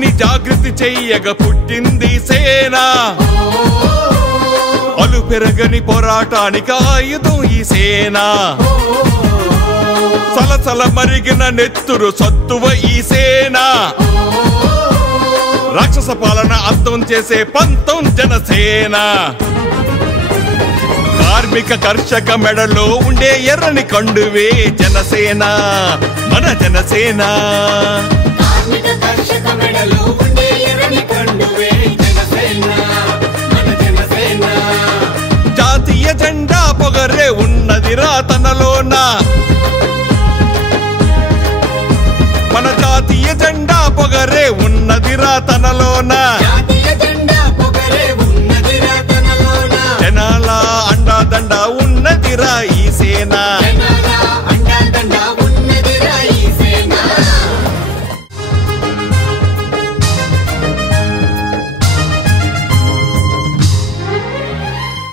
జాతిని జాగృతి చెయ్యగా పుట్టింది సేన అలు పెరగని పోరాటానికి ఆయుధం ఈ సేన సలసల మరిగిన నెత్తురు సత్తువ ఈ సేన రాక్షస పాలన అంతం చేసే పంతం జనసేన కార్మిక కర్షక మెడలో ఉండే ఎర్రని కండువే జనసేన మన జనసేన కార్మిక కర్షక మెడలో ఉండే ఎర్రని కండువే జనసేన మన జనసేన జాతీయ జెండా పొగరే ఉన్నదిరా తనలోన మన జాతీయ జెండా పొగరే ఉన్నదిరా తనలోన జాతీయ